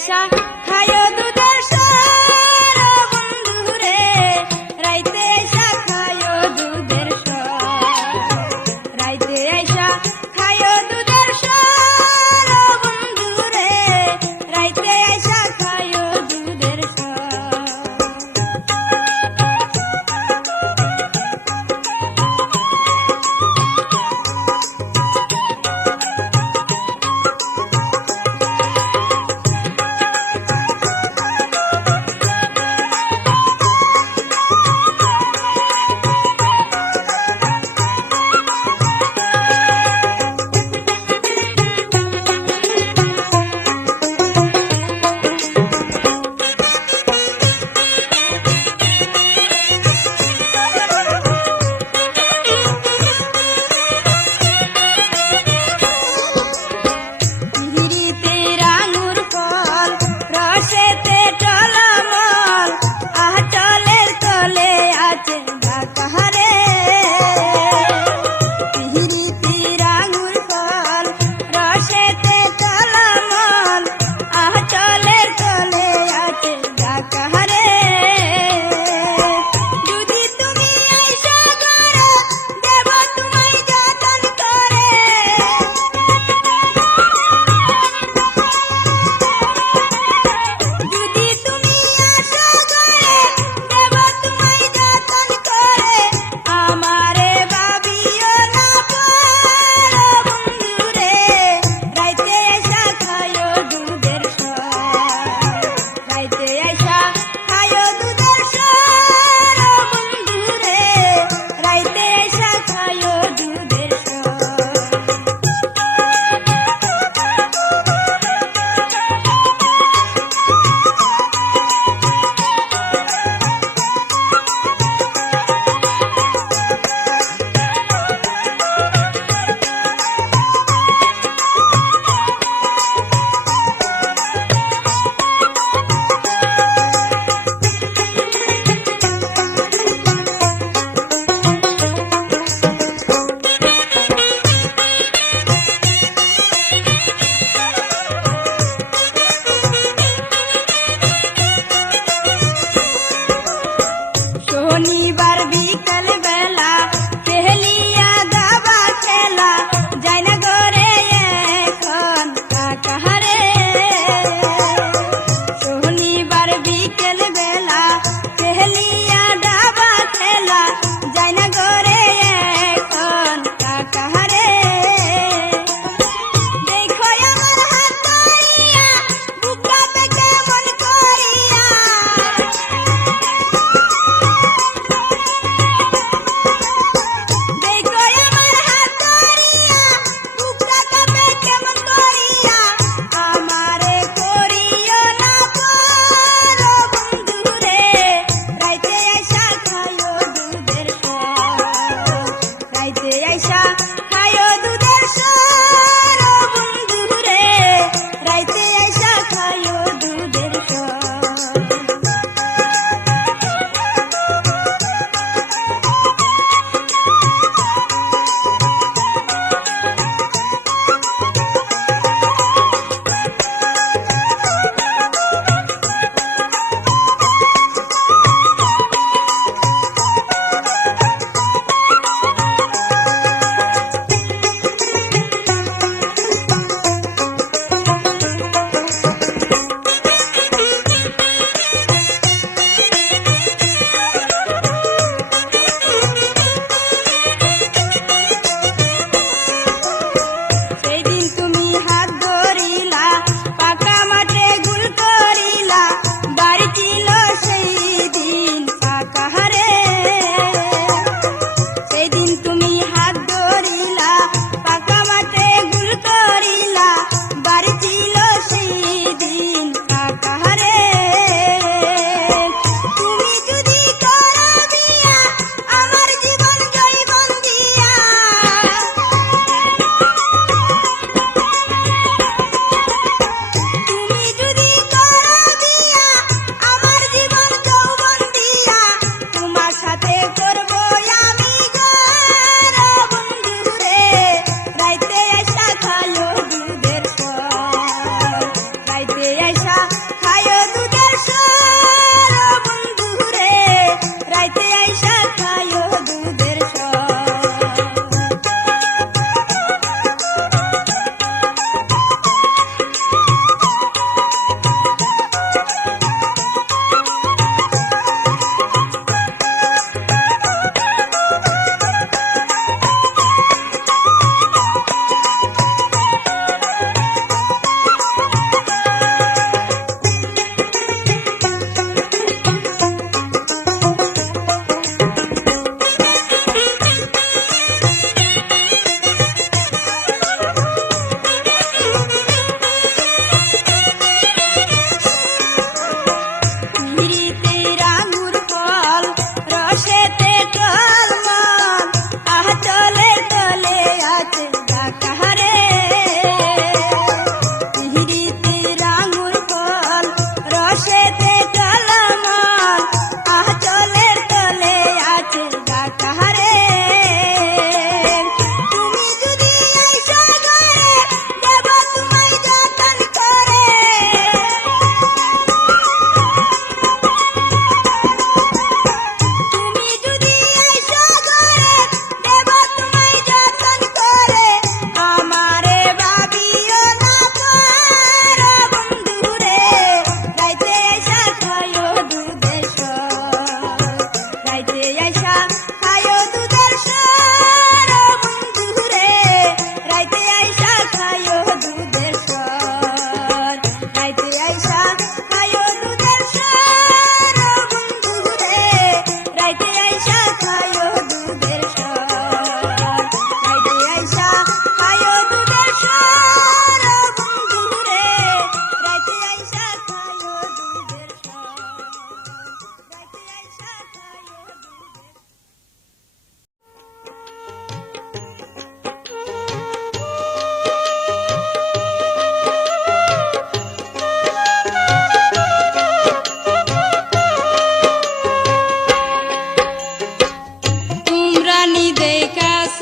আইসা খায়ো দুধের সর ও বন্ধুরে, রাইতে আইসা খায়ো দুধের সর, রাইতে আইসা খায়ো দুধের সর ও বন্ধুরে, রাইতে আইসা খায়ো দুধের সর। দেখাস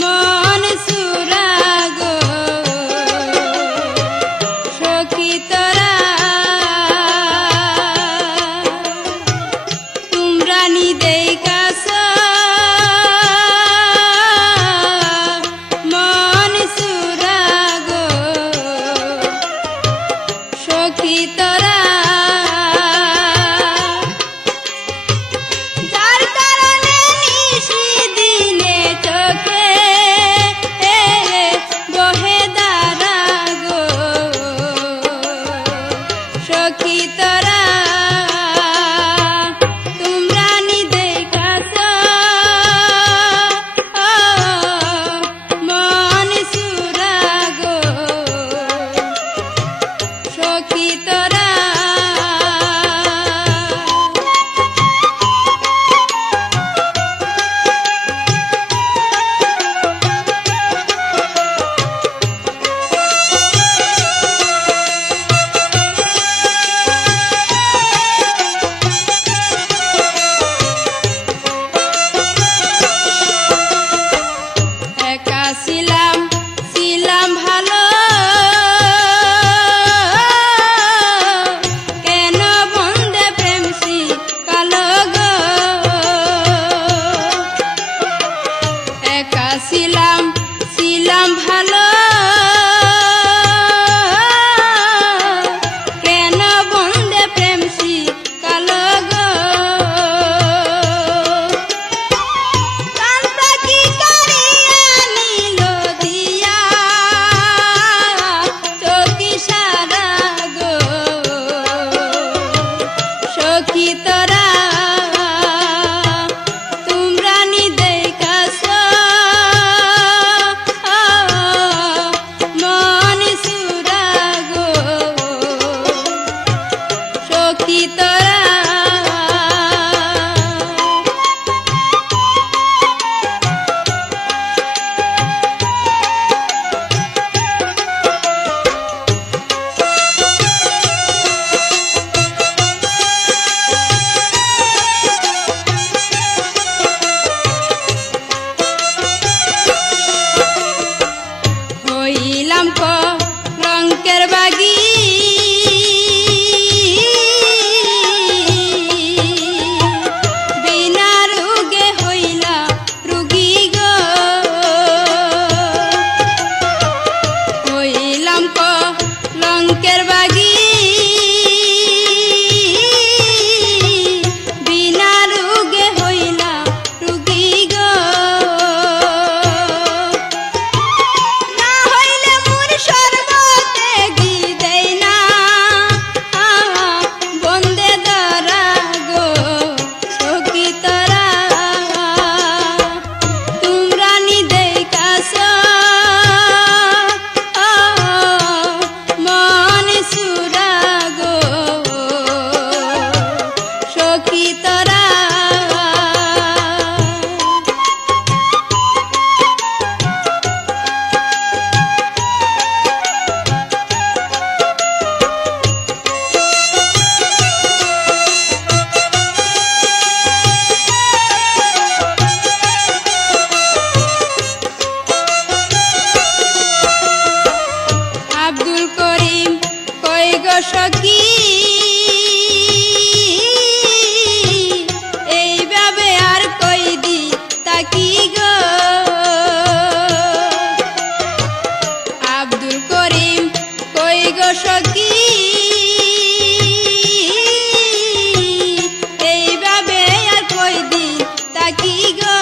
মন সুরাগো সখী তোরা তোমরা নি দেখাস মন সুরাগো সখী তোরা যার কারণে নিশি দিনে চোখে বহে দারা গো সখী তোরা তোমরা নি দেখাস মন সুরাগো সখী তোরা একা ছিলাম ছিলাম ভালো কেন বন্ধে প্রেম কালো গো একা ছিলাম ছিলাম ভালো কেন বন্ধে প্রেম কালো গো কান্তা কি করিয়া নিল দিয়া চোখি সারা গো সখী তোরা তোমরা নি দেখাস মন সুরাগো সখী তোরা হইলাম রঙ্কের বাগি বিনা রোগে হইলা রুগী গো হইলাম লঙ্কের বাগি বিনা রোগে হইলা রুগী গো না হইলে মোর সর্বতে গি দেই না বন্দে ধরা গো সখী তোরা তোমরা নি দেখাস মন সুরাগো সখী তোরা আব্দুল করিম কই গো সখী এইভাবে আর কই দি তাকি গো আব্দুল করিম কই গো সখী এইভাবে আর কই দি তাকি গো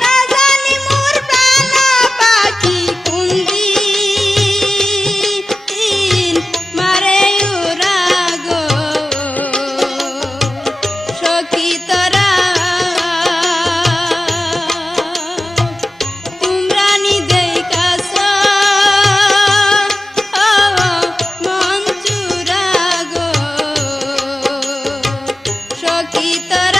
না জানি মোর প্রাণ পাখি কুন্দিন মারে উরা গো সখী তোরা তোমরা নি দেখাস মন চুরা গো সখী তোরা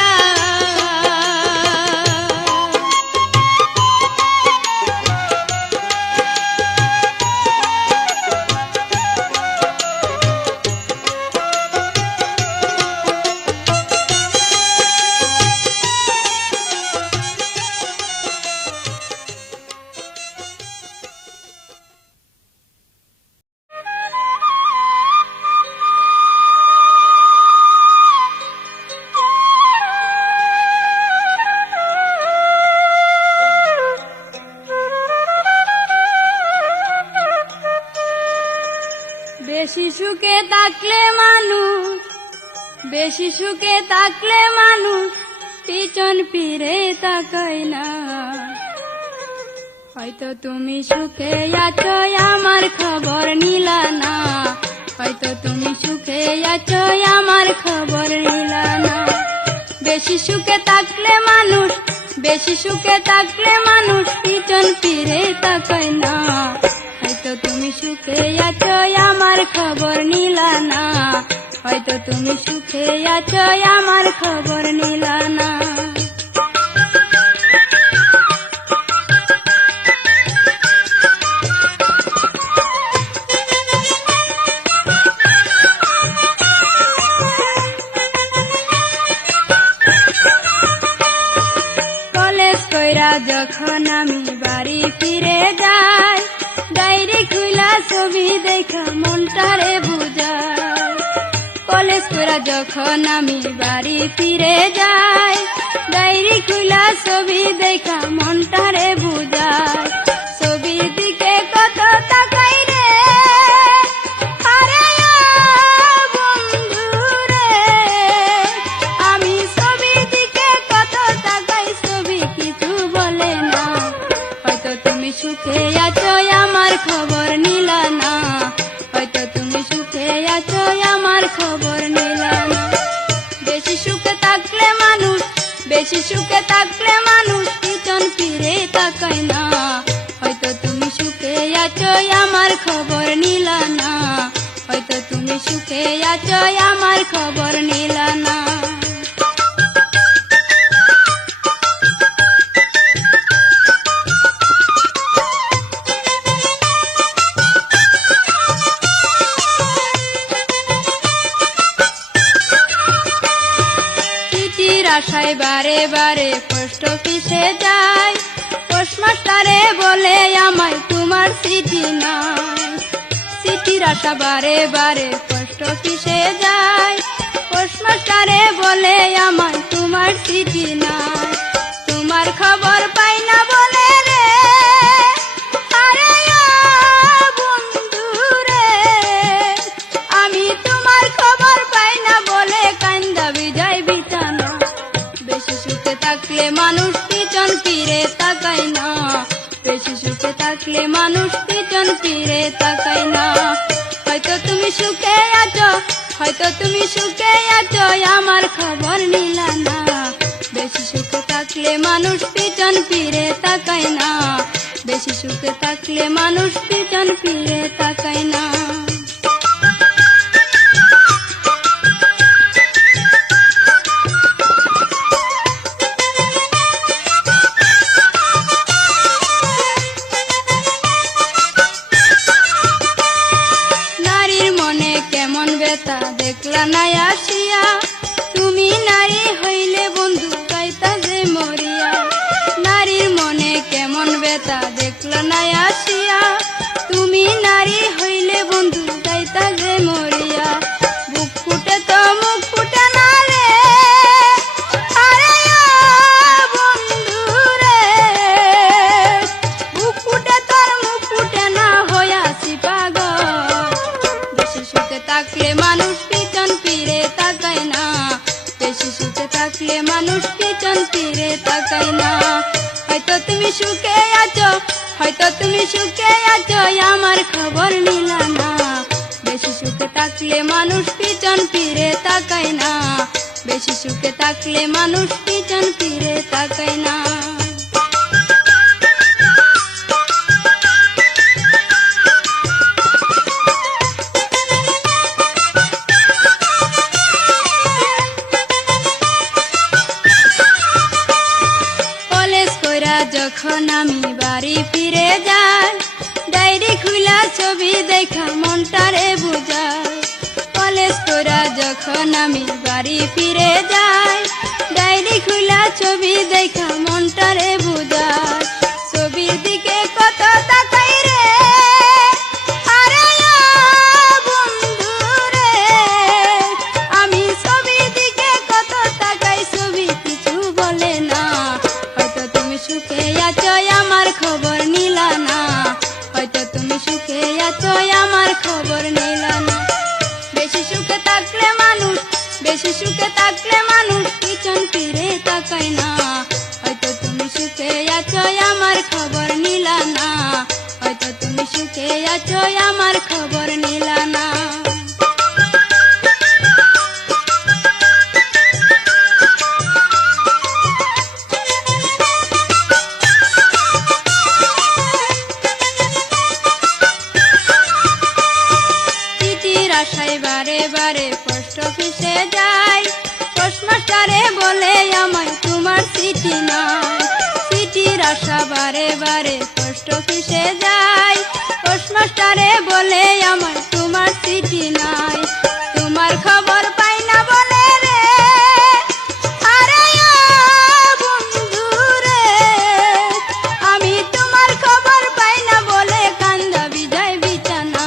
বেশি সুখে থাকলে মানুষ পিছন ফিরে তাকায় না। হয়তো তুমি সুখে আছো আমার খবর নিলা না, হয়তো তুমি সুখে আছো আমার খবর নিলা না। বেশি সুখে থাকলে মানুষ, বেশি সুখে থাকলে মানুষ পিছন ফিরে তাকায় না। হয়তো তুমি সুখে আছো আমার খবর নিলা না, হয়তো তুমি সুখে আছো আমার খবর নিলা না। কলেজ কইরা যখন আমি বাড়ি ফিরে যাই, ডায়েরি খুইলা ছবি দেখা মনটারে বুঝাই। কলেজ কইরা যখন আমি বাড়ি ফিরে যাই, ডায়েরি খুইলা ছবি দেখা মনটারে বুঝাই। ছবির দিকে কত তাকাই রে, আরে ও বন্ধু রে, আমি ছবির দিকে কত তাকাই, ছবি কিছু বলে না। হয়তো তুমি সুখে আছো আমার খবর নিলা না, হয়তো তুমি সুখে আছো আমার খবর নিলা না। বেশি সুখে থাকলে মানুষ, বেশি সুখে থাকলে মানুষ পিছন ফিরে তাকায় না। হয়তো তুমি সুখে আছো আমার খবর নিলা না, হয়তো তুমি সুখে আছো আমার খবর নিলা না। আশায় বারে বারে পোস্ট অফিসে যাই, পোস্টমাস্টারে বলে আমায় তোমার চিঠি নাই। চিঠির আশা বারে বারে পোস্ট অফিসে যাই, পোস্টমাস্টারে বলে আমায় তোমার চিঠি নাই। তোমার খবর পাই না বলে রে, আরে ও বন্ধু রে, আমি তোমার খবর পাই না বলে কান্দা বিজাই বিছানা। বেশি সুখে থাকলে মানুষ পিছন ফিরে তাকায় না, বেশি সুখে থাকলে মানুষ পিছন ফিরে তাকায় না। হয়তো তুমি সুখে আছো, হয়তো তুমি সুখে আছো আমার খবর নিলা না। বেশি সুখে থাকলে মানুষ পিছন ফিরে তাকায় না, বেশি সুখে থাকলে মানুষ পিছন ফিরে তাকায় না। দেখলা না আসিয়া, তুমি নারী হইলে বন্ধু যাইতা যে মরিয়া। নারীর মনে কেমন ব্যথা দেখলা না আসিয়া, তুমি নারী হইলে বন্ধু যাইতা যে মরিয়া। বুক ফুটে তো মুখ ফুটে না রে, আরে ও বন্ধু রে, বুক ফুটে তোর মুখ ফুটে না হইয়াছি পাগল। বেশি সুখে থাকলে মানুষ পিছন ফিরে তাকায় না, বেশি সুখে থাকলে মানুষ পিছন ফিরে তাকায় না। হয়তো তুমি সুখে আছো, হয়তো তুমি সুখে আছো আমার খবর নিলা না। বেশি সুখে থাকলে মানুষ পিছন ফিরে তাকায় না, বেশি সুখে থাকলে মানুষ পিছন ফিরে তাকায় না। যখন আমি বাড়ি ফিরে যাই, ডায়েরি খুলা ছবি দেখা মনটারে বুঝাই। কলেজ কইরা যখন আমি বাড়ি ফিরে যাই, ডায়েরি খুলা ছবি দেখা মনটারে বুঝাই। ছবির দিকে কত তাকাই রে, আরে ও বন্ধু রে, আমি ছবির দিকে কত তাকাই, ছবি কিছু বলে না। হয়তো তুমি সুখে আছো আমার খবর নিলা না, হয়তো তুমি সুখে আছো আমার খবর নিলা না। বেশি সুখে থাকলে মানুষ, বেশি সুখে থাকলে মানুষ পিছন ফিরে তাকায় না। হয়তো তুমি সুখে আছো আমার খবর নিলা না, হয়তো তুমি সুখে আছো আমার খবর নিলা না। চিঠির আশায় বারে বারে পোস্ট অফিসে যাই, পোস্টমাস্টারে বলে আমায় তোমার চিঠি নাই। চিঠির আশা বারে বারে পোস্ট অফিসে যাই, পোস্টমাস্টারে বলে আমায় তোমার চিঠি নাই। তোমার খবর পাই না বলে রে, আরে ও বন্ধু রে, আমি তোমার খবর পাই না বলে কান্দা বিজয় বিছানা।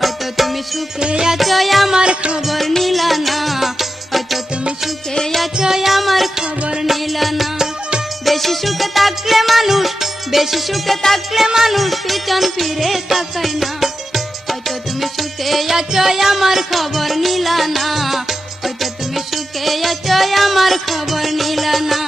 হয়তো তুমি সুখে আছো আমার খবর নিলা না, হয়তো তুমি সুখে আছো আমার খবর নিলা না। বেশি সুখে থাকলে মানুষ, বেশি সুখে থাকলে মানুষ পিছন ফিরে তাকায় না। হয়তো তুমি সুখে আছো আমার খবর নিলা না, হয়তো তুমি সুখে আছো আমার খবর নিলা না।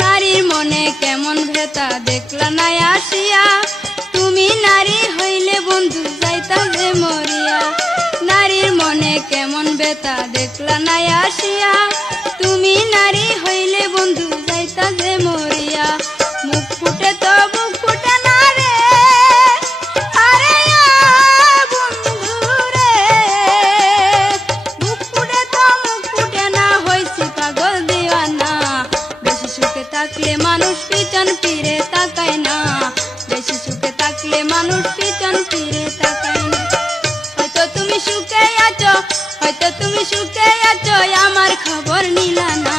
নারীর মনে কেমন ভেতা দেখলা না আসিয়া, তুমি নারী হইলে বন্ধু যাইতা যে মরিয়া। নারীর মনে কেমন বেতা দেখলা না আসিয়া, তুমি নারী হইলে বন্ধু যাইতা যে মরিয়া। মুখ ফুটে তো বুক ফুটে না রে, আরে ও বন্ধু রে, বুক ফুটে তো মুখ ফুটে না, হইছি পাগল দিওয়ানা। বেশি সুখে থাকলে মানুষ পিছন ফিরে তাকায় না, বেশি সুখে থাকলে মানুষ পিছন ফিরে তাকায় না। হয়তো তুমি সুখে আছো, হয়তো তুমি সুখে আছো আমার খবর নিলা না,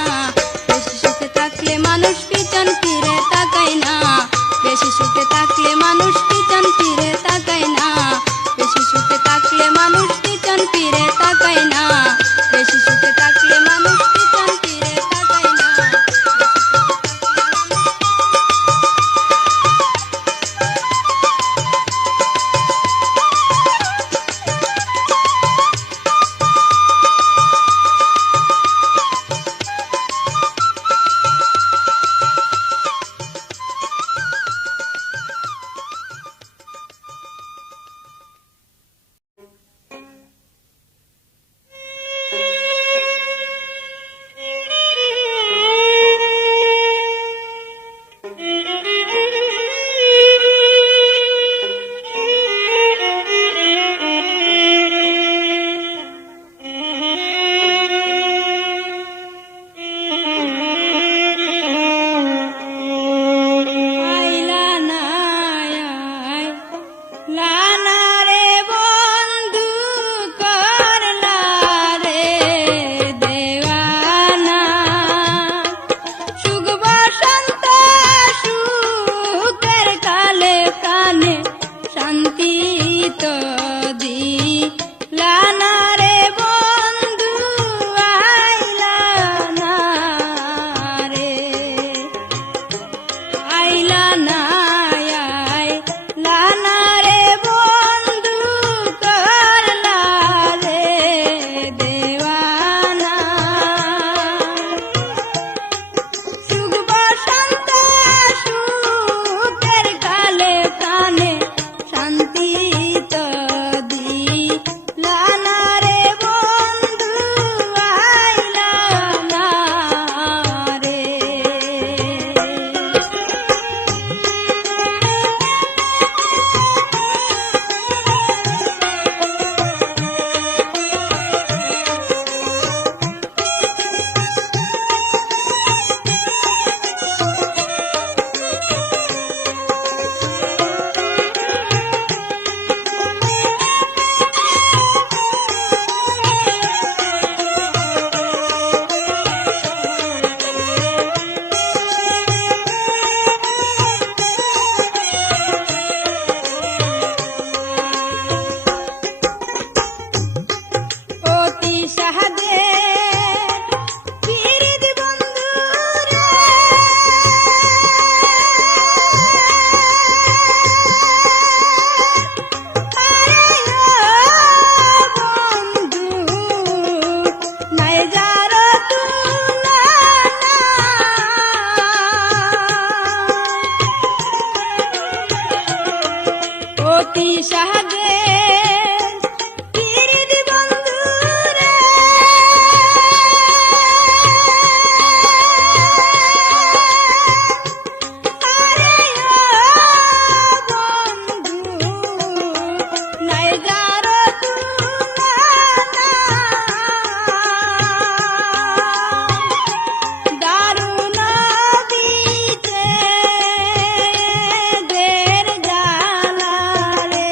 সাহায্যে পিরিতি বন্ধু রে আরে ও বন্ধু নাই যারো তুলনা দারুণ দিতে দের জ্বালা রে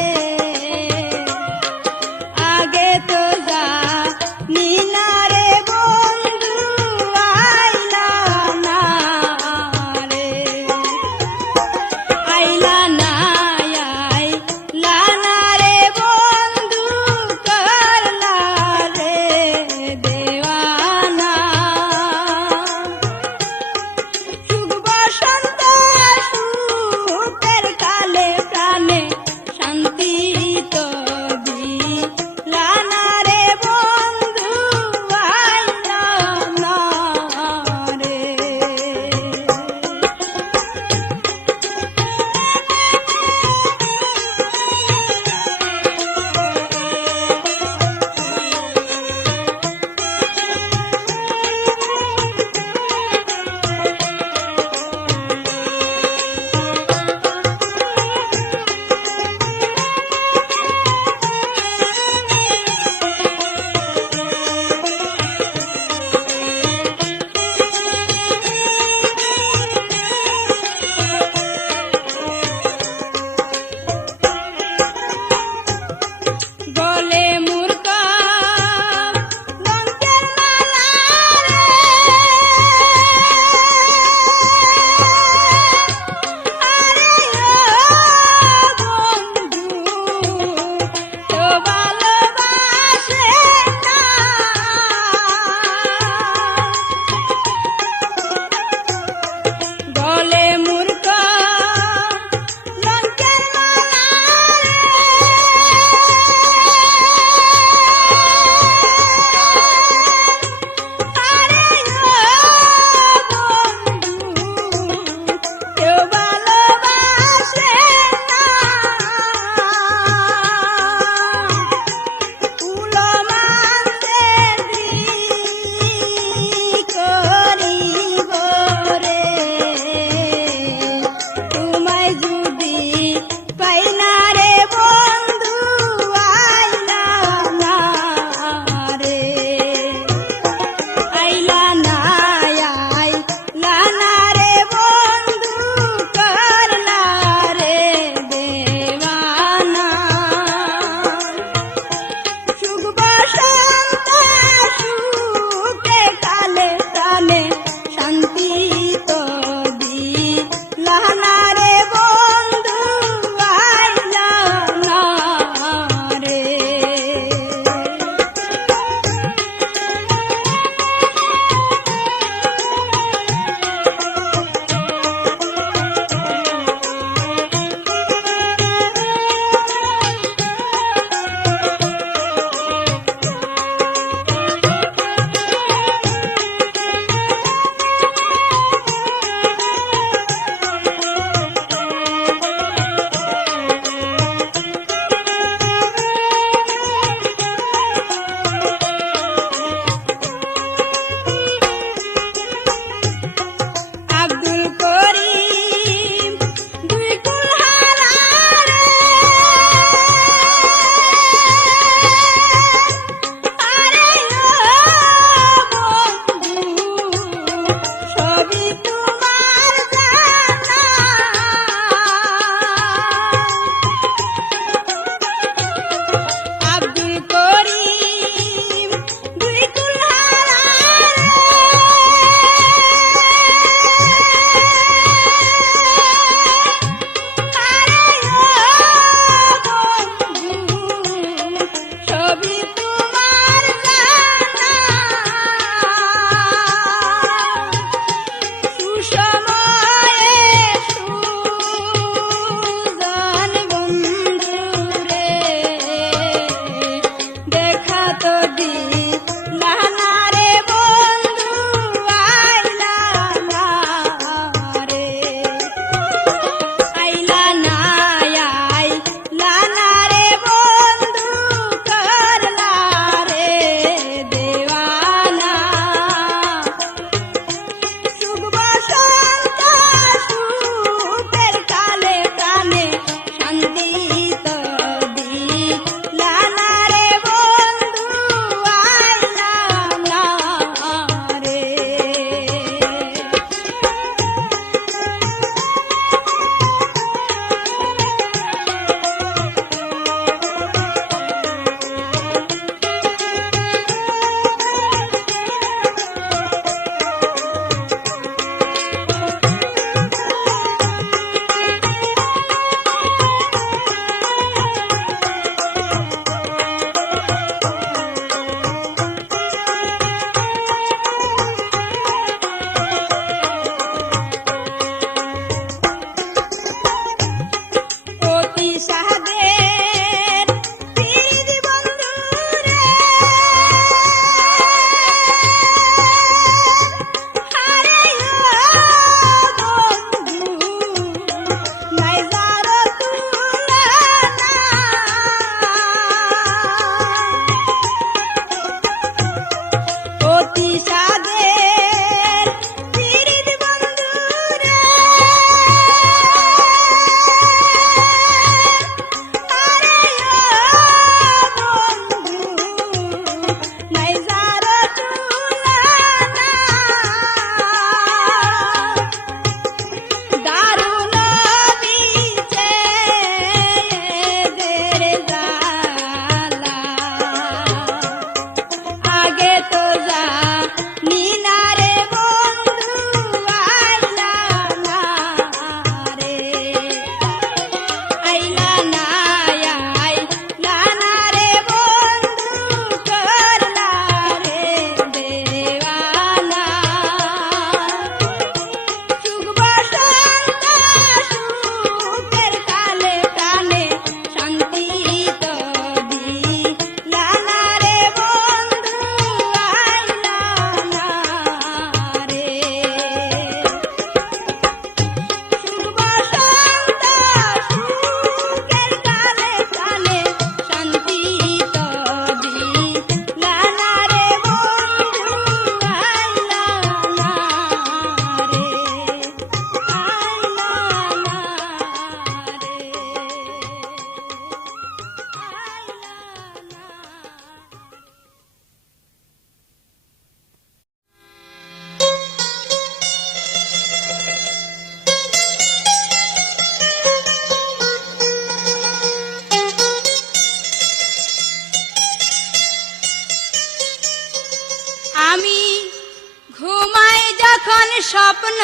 যখন স্বপ্ন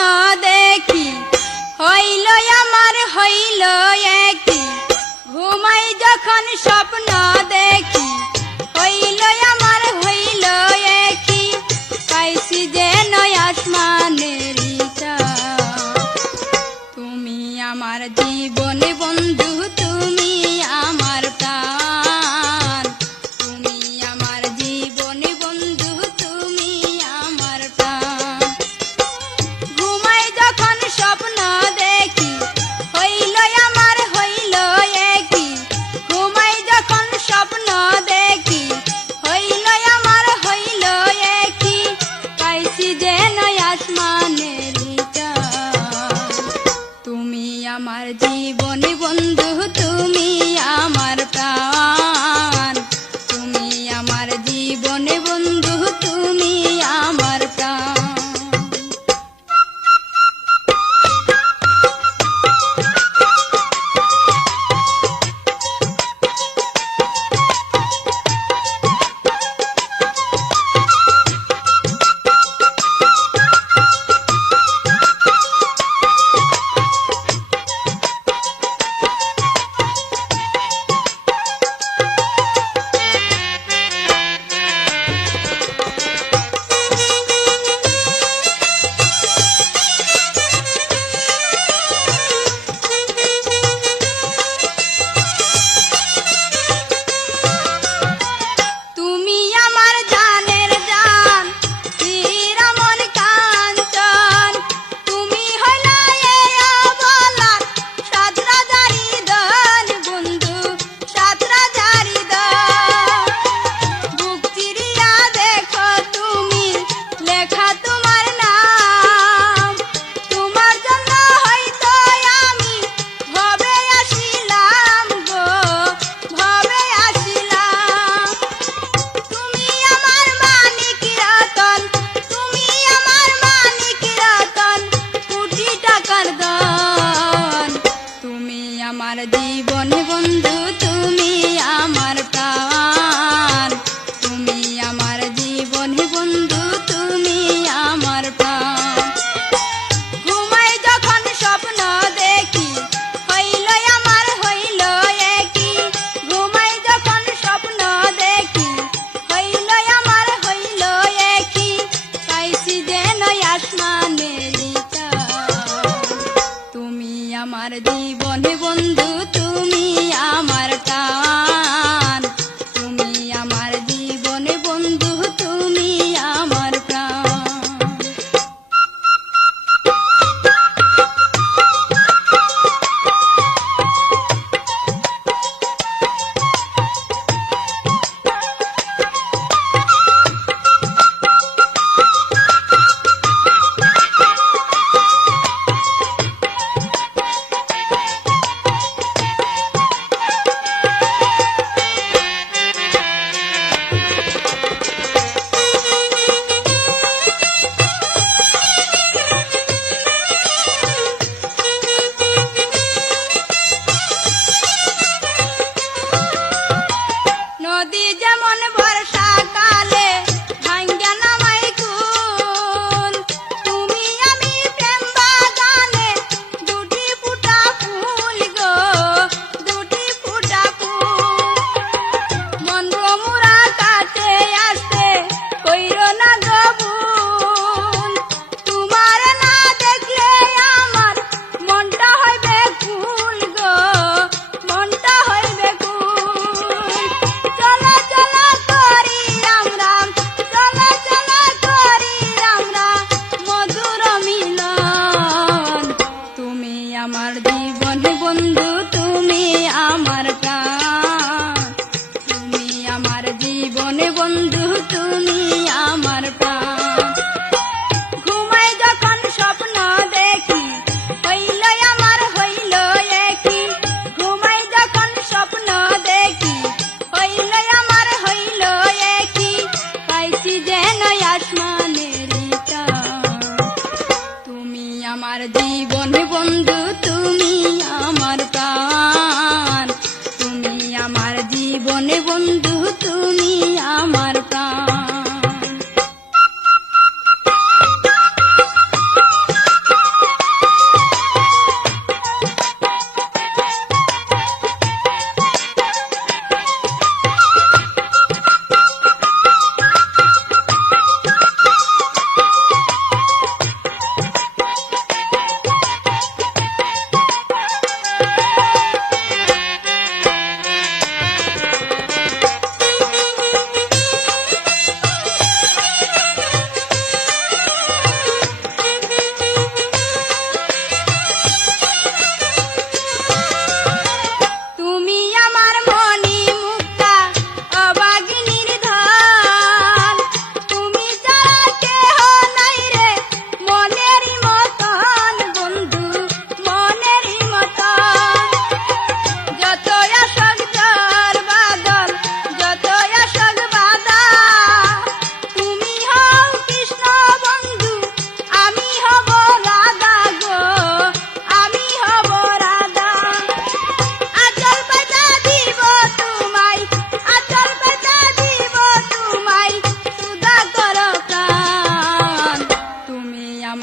দেখি হইল আমার হইল একই ঘুমাই যখন স্বপ্ন দেখি হইল আমার হইল একই পাইছি যেন আসমানেরই চাঁদ তুমি আমার জীবন বন্ধু তুমি আমার প্রাণ তুমি আমার জীবন বন্ধু তুমি আমার প্রাণ ঘুমাই যখন স্বপ্ন দেখি হইল আমার হইল একই ঘুমাই যখন স্বপ্ন দেখি হইল আমার হইল একই পাইছি যেন আসমানেরই চাঁদ তুমি আমার জীবন বন্ধু তুমি আমার প্রাণ তুমি আমার জীবন বন্ধু তুমি আমার প্রাণ তুমি আমার জানের জান চিরমন কাঞ্চন তুমি হইলা এই অবলার সাত রাজারি ধন বন্ধু সাত রাজারি ধন বুক চিরিয়া দেখো তুমি লেখা তোমার নাম তোমার জন্য হয়তো আমি ভবে আসিলাম গো ভবে আসিলাম তুমি আমার মানিক রতন তুমি আমার মানিক রতন কোটি টাকার ধন তুমি আমার জীবন বন্ধু তুমি আমার প্রাণ তুমি আমার জীবন বন্ধু তুমি আমার প্রাণ ঘুমাই যখন স্বপ্ন দেখি হইল আমার হইল একই ঘুমাই যখন স্বপ্ন দেখি হইল আমার হইল একই পাইছি যেন আসমানেরই চাঁদ তুমি আমার জীবন বন্ধু তুমি আমার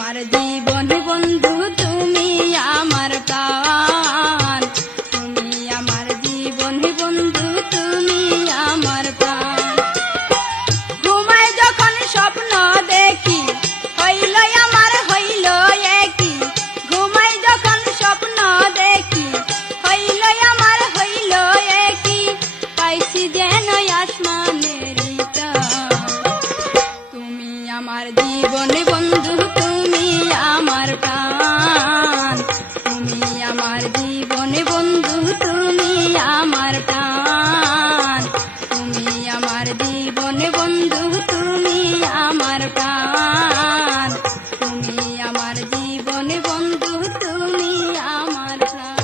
আমার জীবন বন্ধু তুমি আমার প্রাণ, তুমি আমার জীবন বন্ধু তুমি আমার প্রাণ। ঘুমায় যখন স্বপ্ন দেখি হইল আমার হইল একই, ঘুমায় যখন স্বপ্ন দেখি হইল আমার হইল একই, পাইছি যেন আসমানের তারা। তুমি আমার জীবন বন্ধু তুমি আমার প্রাণ, তুমি আমার জীবন বন্ধু তুমি আমার প্রাণ, তুমি আমার জীবন বন্ধু তুমি আমার প্রাণ, তুমি আমার জীবন বন্ধু তুমি আমার প্রাণ।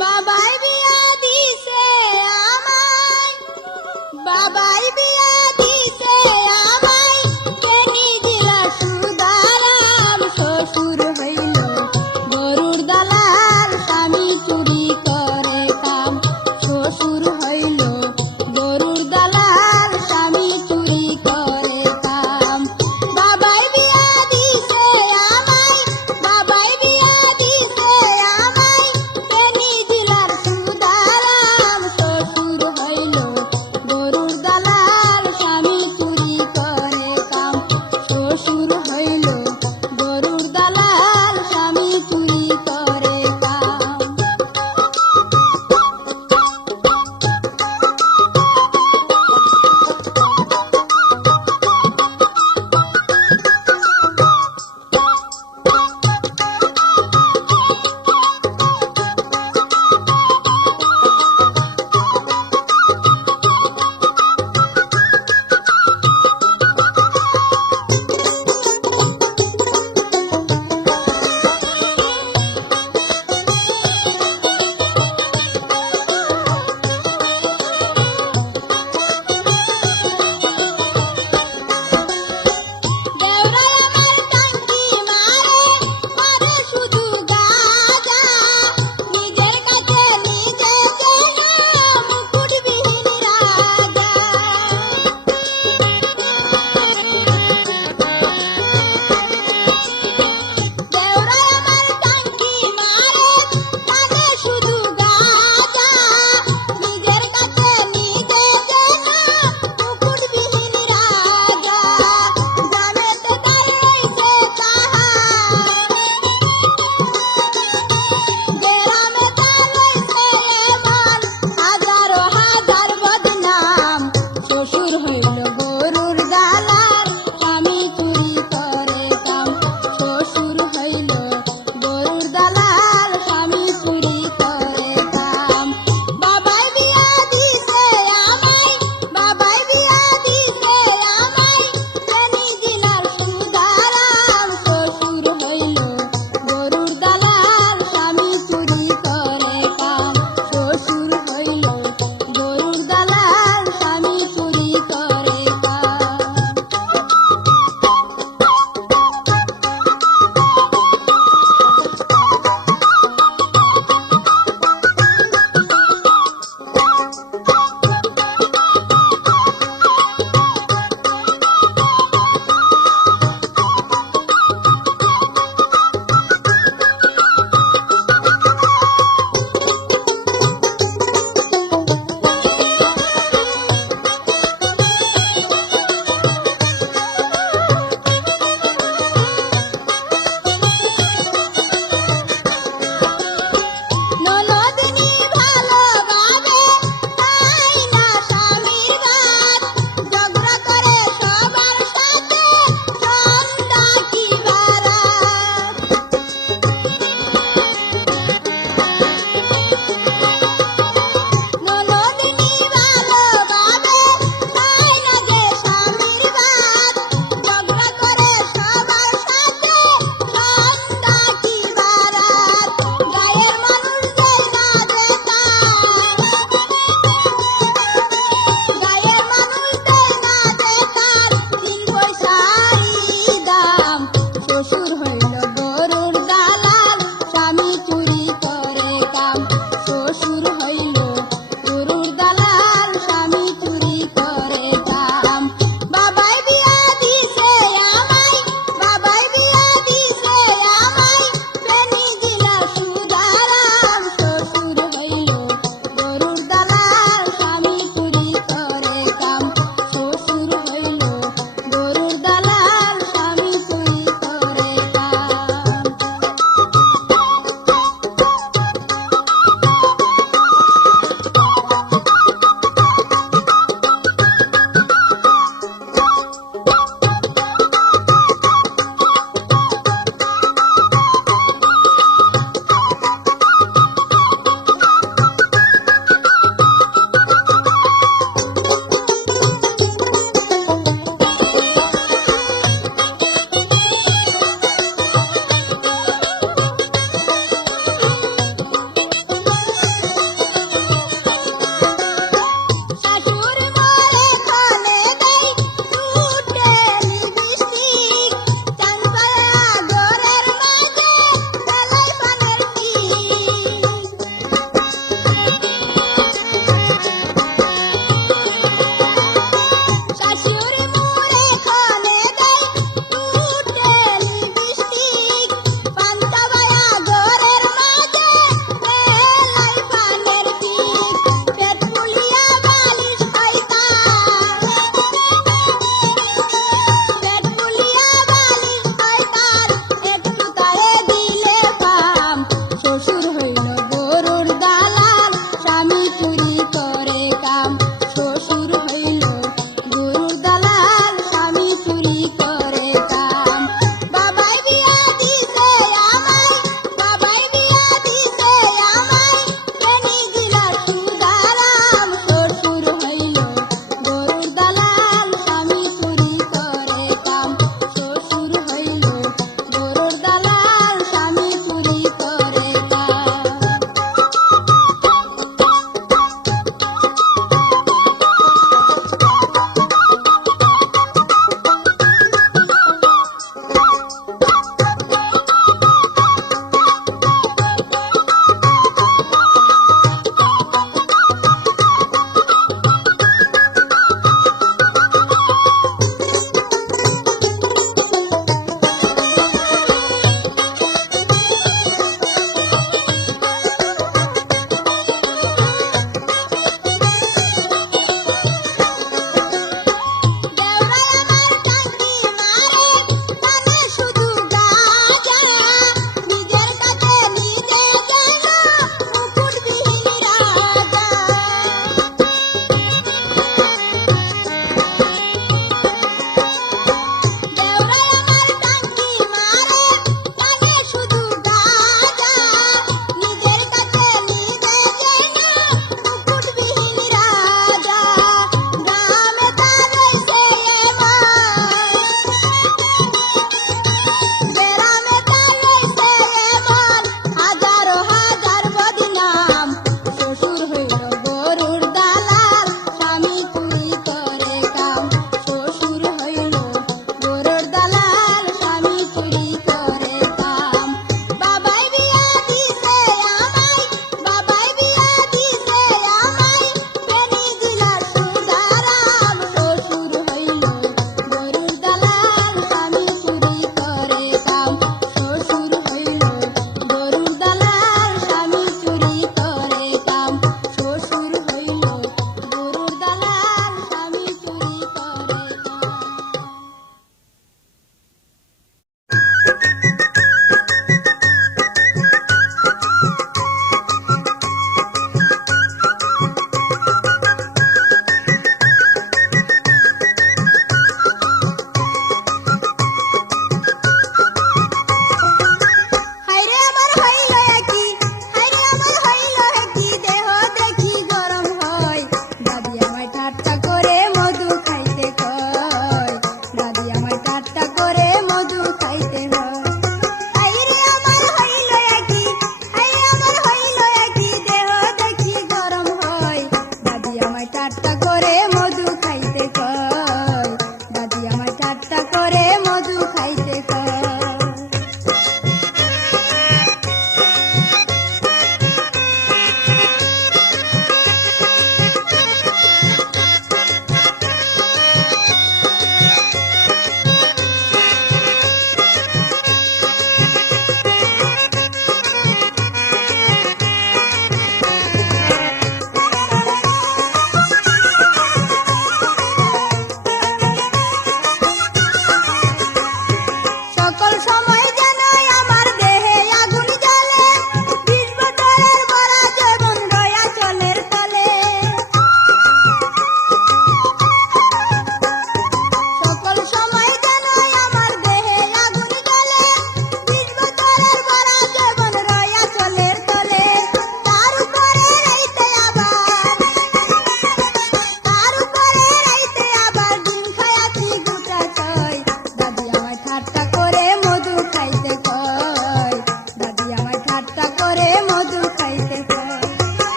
বাবাই বিয়া দিছে আমায়, বাবাই বিয়া দিছে আমায়, কেনি দিলা সুদারাম, শ্বশুর হইল গরুর দালাল, স্বামী চুরি করে কাম, শ্বশুর হইল গরুর দালাল, স্বামী চুরি করে কাম। বাবাই বিয়া দিছে আমায়, বাবাই বিয়া দিছে আমায়, কেনি দিলার সুদারাম, শ্বশুর হইল গরুর দালাল,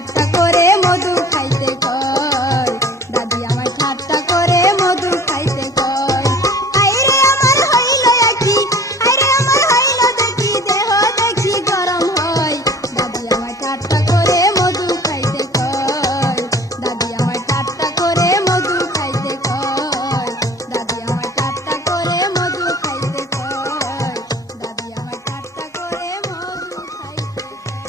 ঠাট্টা করে মধু খাইতে কয়, দাদি আমায় ঠাট্টা করে মধু খাইতে কয়। আইরে আমার হইল একই, আইরে আমার হইল দেখি, দেহ দেখি গরম হয়, দাদি আমায় ঠাট্টা করে মধু খাইতে কয়, দাদি আমায় ঠাট্টা করে মধু খাইতে কয়, দাদি আমায় ঠাট্টা করে মধু খাইতে কয়, দাদি আমায় ঠাট্টা করে মধু খাইতে কয়।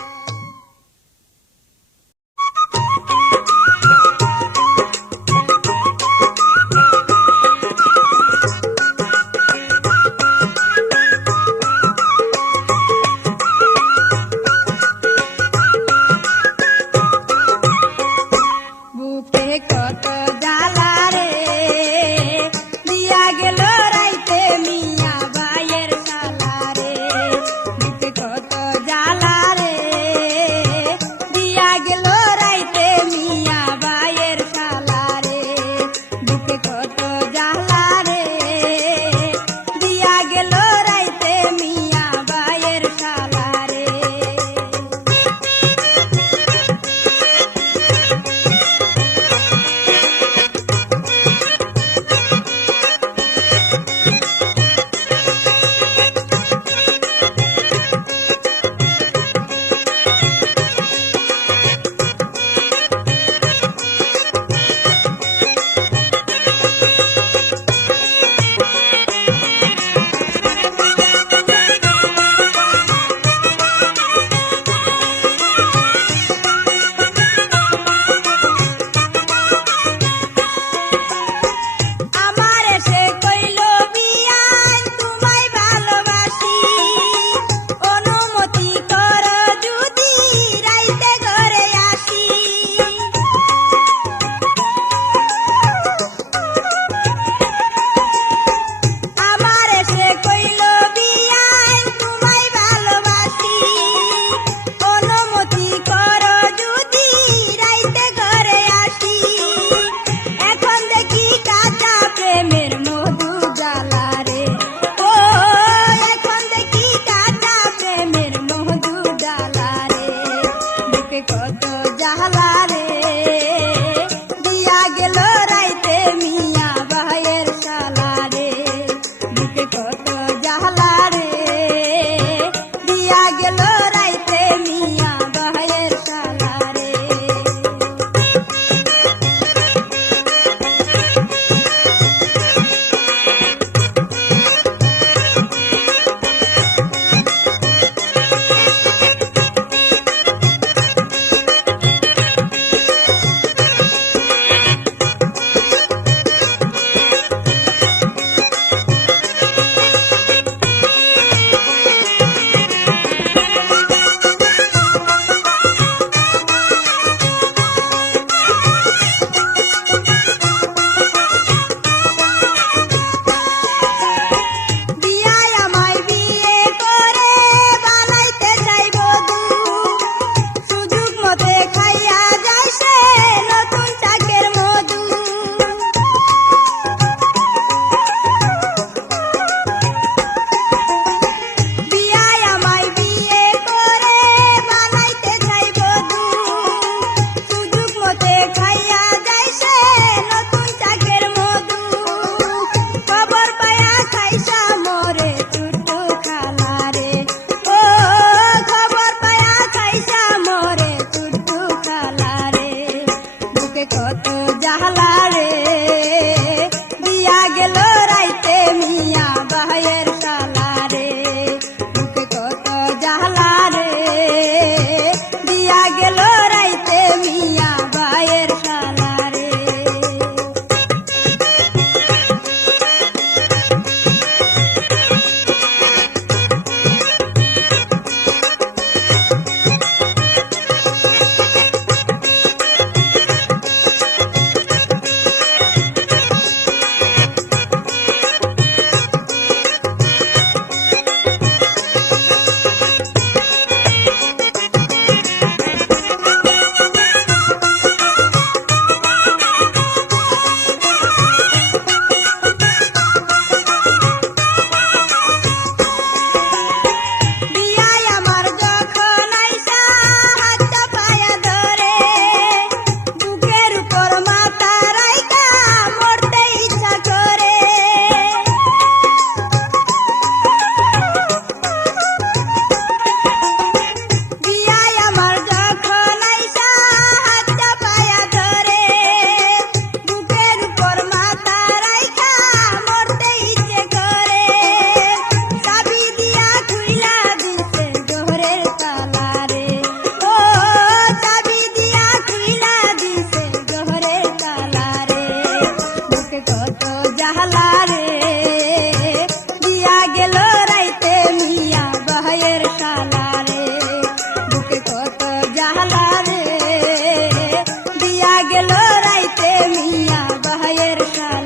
গেল রাইতে মিয়া ভাইয়ের সাথে